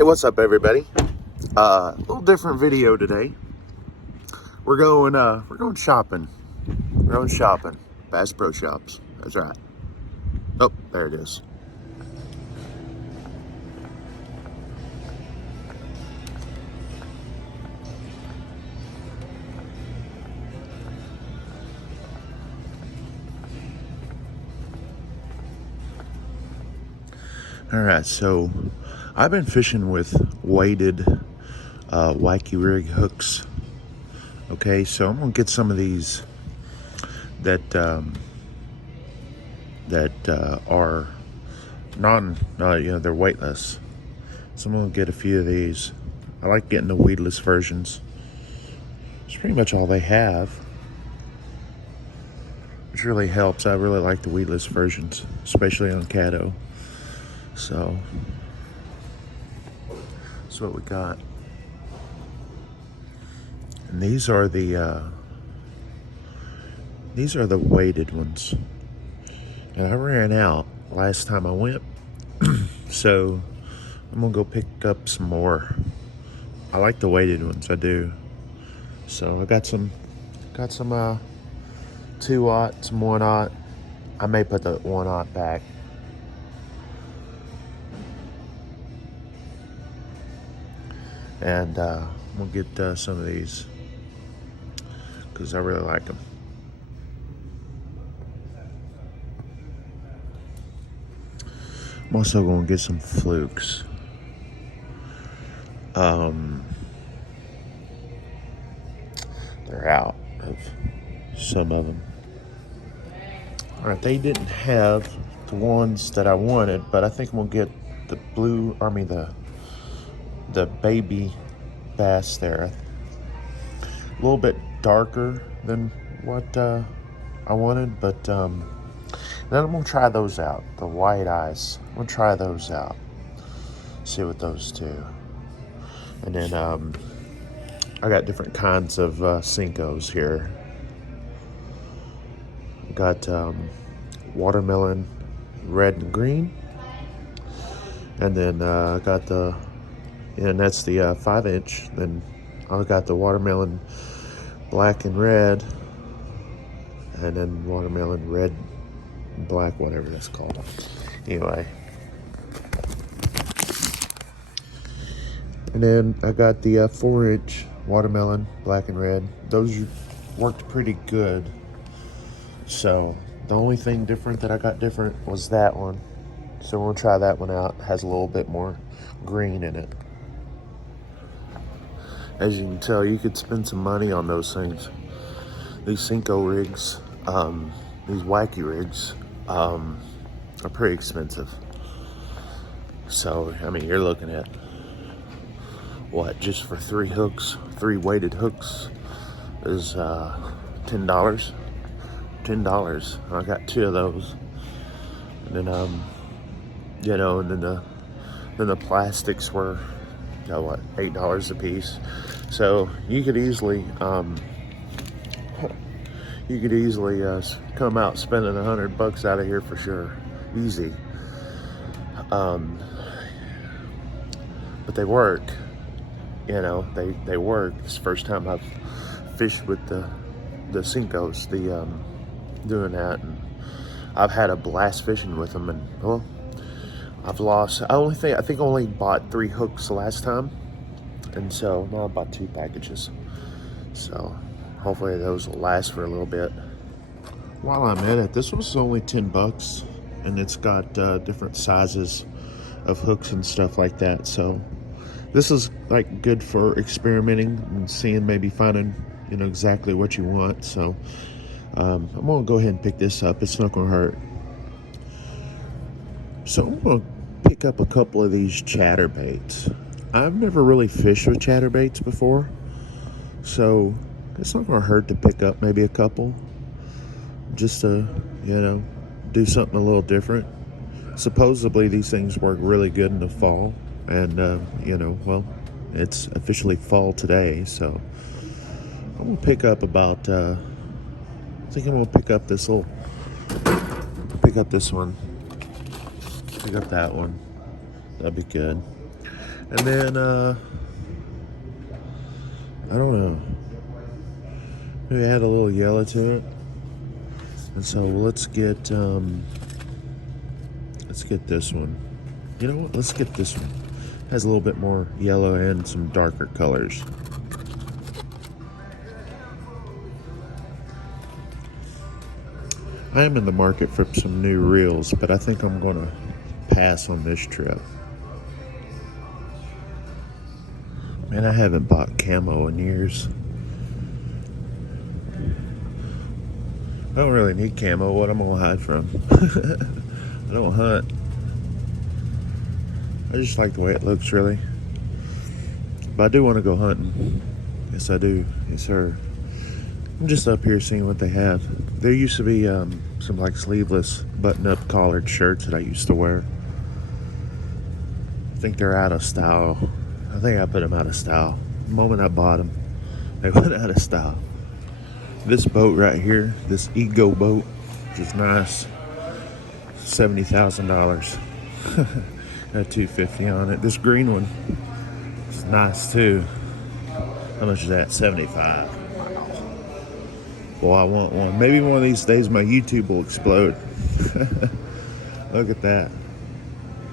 Hey, what's up, everybody? A little different video today. We're going shopping. We're going shopping. Bass Pro Shops. That's right. Oh, there it is. All right, so I've been fishing with weighted Wacky rig hooks. Okay, so I'm gonna get some of these that are they're weightless. So I'm gonna get a few of these. I like getting the weedless versions. It's pretty much all they have, which really helps. I really like the weedless versions, especially on Caddo. So that's what we got. And these are the weighted ones. And I ran out last time I went, so I'm gonna go pick up some more. I like the weighted ones, I do. So I got some 2-aught, some 1-aught. I may put the 1-aught back. And I'm gonna get some of these because I really like them. I'm also gonna get some flukes. They're out of some of them. All right, they didn't have the ones that I wanted, but I think I'm gonna get the the baby bass there. A little bit darker than what I wanted, but then I'm gonna try those out. The white eyes, I'm gonna try those out. See what those do. And then I got different kinds of Cincos here. Got watermelon red and green, and then I got and that's the 5-inch. Then I got the watermelon black and red, and then watermelon red and black, whatever that's called. Anyway, and then I got the 4-inch watermelon black and red. Those worked pretty good. So the only thing different that I got different was that one. So we're gonna try that one out. It has a little bit more green in it. As you can tell, you could spend some money on those things. These Cinco rigs, these Wacky rigs, are pretty expensive. So, I mean, you're looking at, what, just for 3 hooks, 3 weighted hooks is $10. $10. I got 2 of those. And then, and then the plastics were, what, $8 a piece. So you could easily come out spending $100 out of here for sure, easy. But they work, they work. It's the first time I've fished with the Cincos, doing that, and I've had a blast fishing with them. And well, I've lost. I think I only bought 3 hooks the last time, and so now I bought 2 packages. So hopefully those will last for a little bit. While I'm at it, this was only $10, and it's got different sizes of hooks and stuff like that. So this is like good for experimenting and seeing, maybe finding exactly what you want. So I'm gonna go ahead and pick this up. It's not gonna hurt. So I'm gonna pick up a couple of these chatterbaits. I've never really fished with chatterbaits before, so it's not gonna hurt to pick up maybe a couple, just to do something a little different. Supposedly these things work really good in the fall, and well, it's officially fall today, so I'm gonna pick up about I think I'm gonna pick up this one, pick up that one. That'd be good. And then, I don't know. Maybe add a little yellow to it. And so let's get this one. You know what? Let's get this one. Has a little bit more yellow and some darker colors. I am in the market for some new reels, but I think I'm going to pass on this trip. Man, I haven't bought camo in years. I don't really need camo. What am I gonna hide from? I don't hunt. I just like the way it looks, really. But I do want to go hunting. Yes, I do. Yes, sir. I'm just up here seeing what they have. There used to be some like sleeveless button-up collared shirts that I used to wear. I think they're out of style. I think I put them out of style. The moment I bought them, they went out of style. This boat right here, this Ego boat, which is nice, $70,000. Got $250 on it. This green one is nice too. How much is that? $75. Wow. Well, I want one. Maybe one of these days my YouTube will explode. Look at that.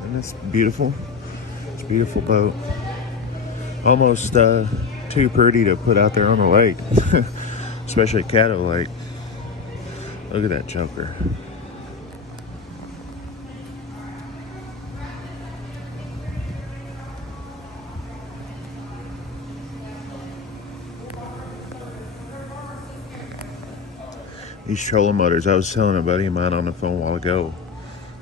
Isn't this beautiful? It's a beautiful boat. Almost too pretty to put out there on the lake. Especially Caddo Lake. Look at that choker. These trolling motors, I was telling a buddy of mine on the phone a while ago,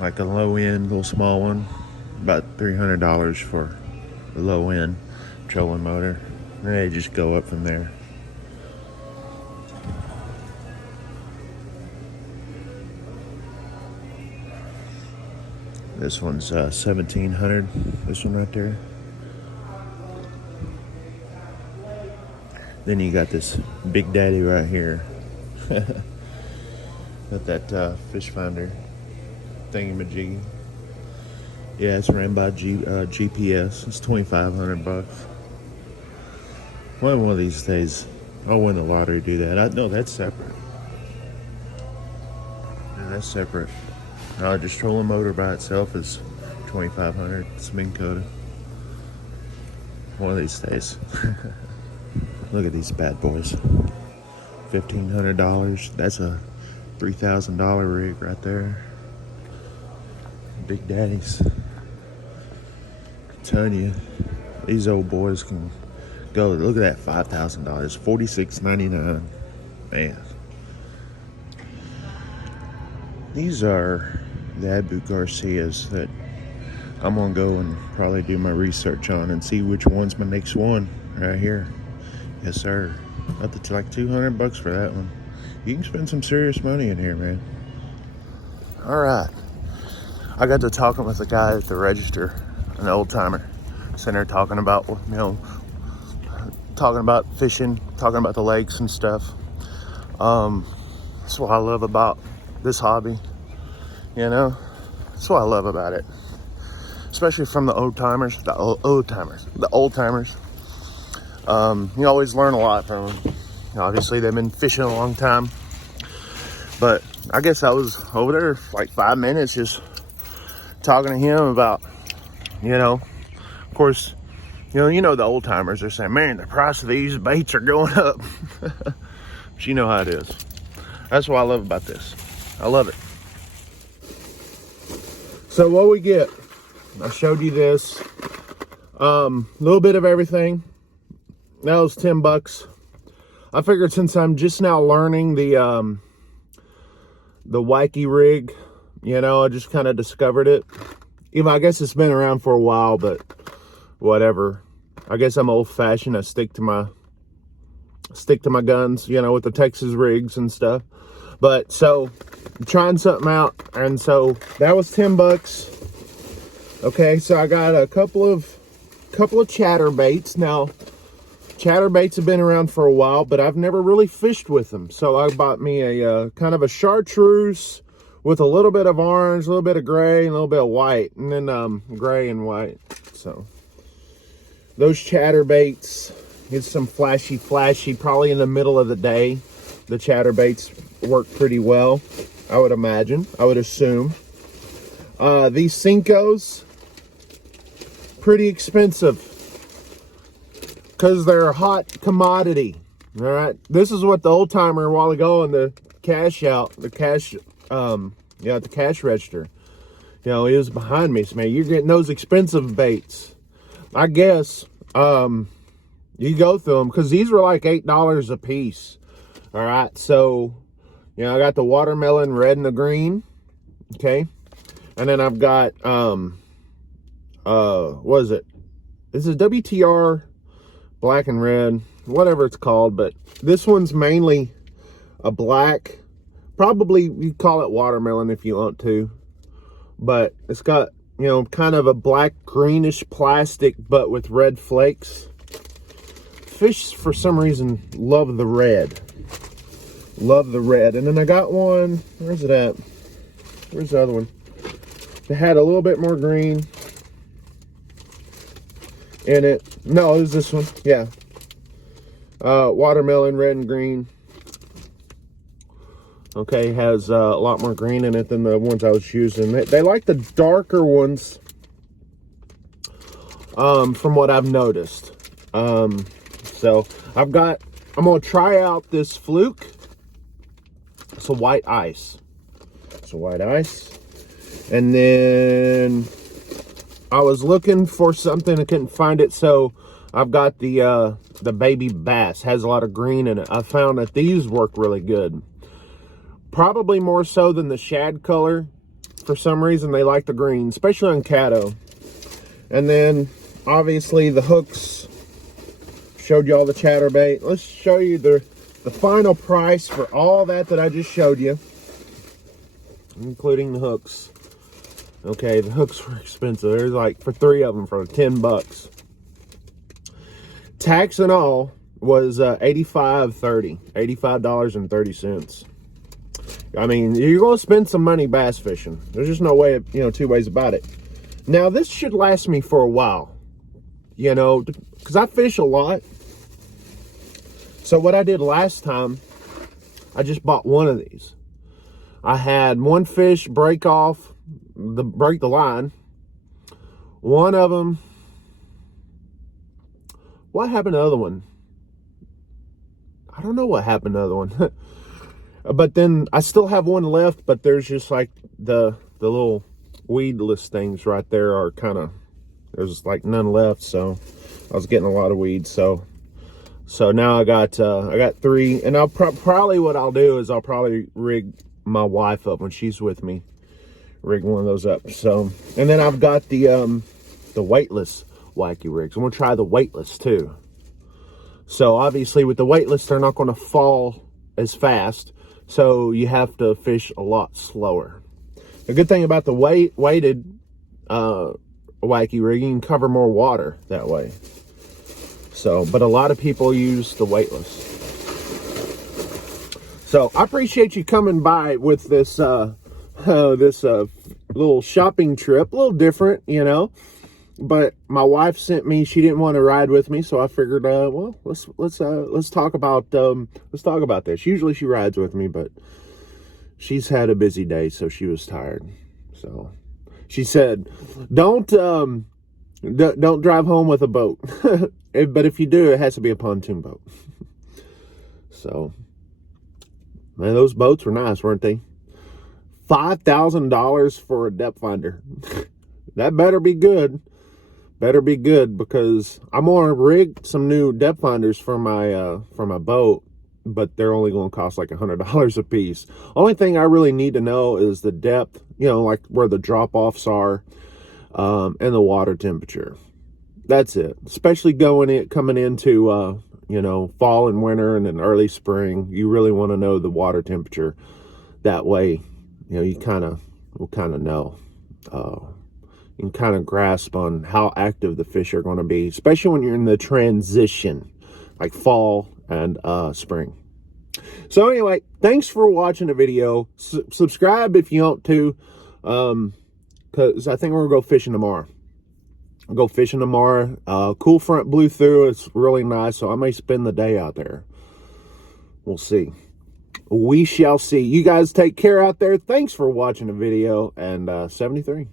like a low end, little small one, about $300 for the low end trolling motor. And they just go up from there. This one's $1,700. This one right there. Then you got this Big Daddy right here. Got that fish finder thingy-majiggy. Yeah, it's ran by GPS. It's $2,500. One of these days, I'll win the lottery. Do that? No, that's separate. Yeah, that's separate. Just trolling motor by itself is $2,500. It's Minn Kota. One of these days. Look at these bad boys. $1,500. That's a $3,000 rig right there. Big Daddies. I'm telling you, these old boys can go. Look at that, $5,000. $4,699. Man. These are the Abu Garcias that I'm gonna go and probably do my research on and see which one's my next one right here. Yes, sir. Up to like $200 for that one. You can spend some serious money in here, man. All right. I got to talking with a guy at the register, an old timer, sitting there talking about, talking about fishing, talking about the lakes and stuff. That's what I love about this hobby. That's what I love about it. Especially from the old timers, the old timers. You always learn a lot from them. Obviously, they've been fishing a long time. But I guess I was over there for like 5 minutes just talking to him about, of course, the old timers are saying, man, the price of these baits are going up. But you know how it is. That's what I love about this. I love it. So what we get, I showed you this, little bit of everything. That was $10. I figured since I'm just now learning the Wacky rig, I just kind of discovered it. I guess it's been around for a while, but whatever. I guess I'm old-fashioned. I stick to my guns, with the Texas rigs and stuff. But so I'm trying something out, and so that was $10. Okay, so I got a couple of chatterbaits. Now, chatterbaits have been around for a while, but I've never really fished with them. So I bought me a kind of a chartreuse with a little bit of orange, a little bit of gray, and a little bit of white, and then gray and white. So those chatterbaits, get some flashy, probably in the middle of the day. The chatterbaits work pretty well, I would imagine, I would assume. These Cincos, pretty expensive because they're a hot commodity. All right, this is what the old timer a while ago on the cash register, he was behind me. So, man, you're getting those expensive baits. I guess you go through them because these were like $8 a piece. All right, so I got the watermelon red and the green. Okay, and then I've got what is it? This is WTR black and red, whatever it's called, but this one's mainly a black. Probably you call it watermelon if you want to, but it's got kind of a black greenish plastic but with red flakes. Fish for some reason love the red. And then I got one, where's it at? Where's the other one? It had a little bit more green in it. No, it was this one. Yeah. Watermelon, red and green. Okay, has a lot more green in it than the ones I was using. They like the darker ones, from what I've noticed. So I'm gonna try out this Fluke. It's a white ice. And then I was looking for something, I couldn't find it, so I've got the baby bass. Has a lot of green in it. I found that these work really good. Probably more so than the shad color. For some reason, they like the green, especially on Caddo. And then, obviously, the hooks. Showed you all the chatterbait. Let's show you the final price for all that I just showed you, including the hooks. Okay, the hooks were expensive. There's like for 3 of them for $10. Tax and all was $85.30. I mean, you're going to spend some money bass fishing. There's just no way, two ways about it. Now, this should last me for a while, because I fish a lot. So what I did last time, I just bought one of these. I had one fish break the line. One of them, what happened to the other one? I don't know what happened to the other one. But then I still have one left, but there's just like the little weedless things right there are there's like none left. So I was getting a lot of weeds. So now I got 3, and I'll probably what I'll do is I'll probably rig my wife up when she's with me. Rig one of those up. So, and then I've got the weightless Wacky rigs. I'm gonna try the weightless too. So obviously with the weightless, they're not gonna fall as fast. So you have to fish a lot slower. The good thing about the weighted Wacky rig, you can cover more water that way. So, but a lot of people use the weightless. So I appreciate you coming by with this little shopping trip, a little different, But my wife sent me. She didn't want to ride with me, so I figured, well, let's talk about this. Usually she rides with me, but she's had a busy day, so she was tired. So she said, "Don't drive home with a boat, but if you do, it has to be a pontoon boat." So, man, those boats were nice, weren't they? $5,000 for a depth finder. That better be good. Because I'm gonna rig some new depth finders for my boat, but they're only gonna cost like $100 a piece. Only thing I really need to know is the depth, like where the drop offs are, and the water temperature. That's it. Especially coming into fall and winter and then early spring, you really want to know the water temperature. That way, you will kind of know. You can kind of grasp on how active the fish are going to be, especially when you're in the transition, like fall and spring. So anyway, thanks for watching the video. Subscribe if you want to, because I think we're going to go fishing tomorrow. I'll go fishing tomorrow. Cool front blew through. It's really nice, so I may spend the day out there. We'll see. We shall see. You guys take care out there. Thanks for watching the video, and 73.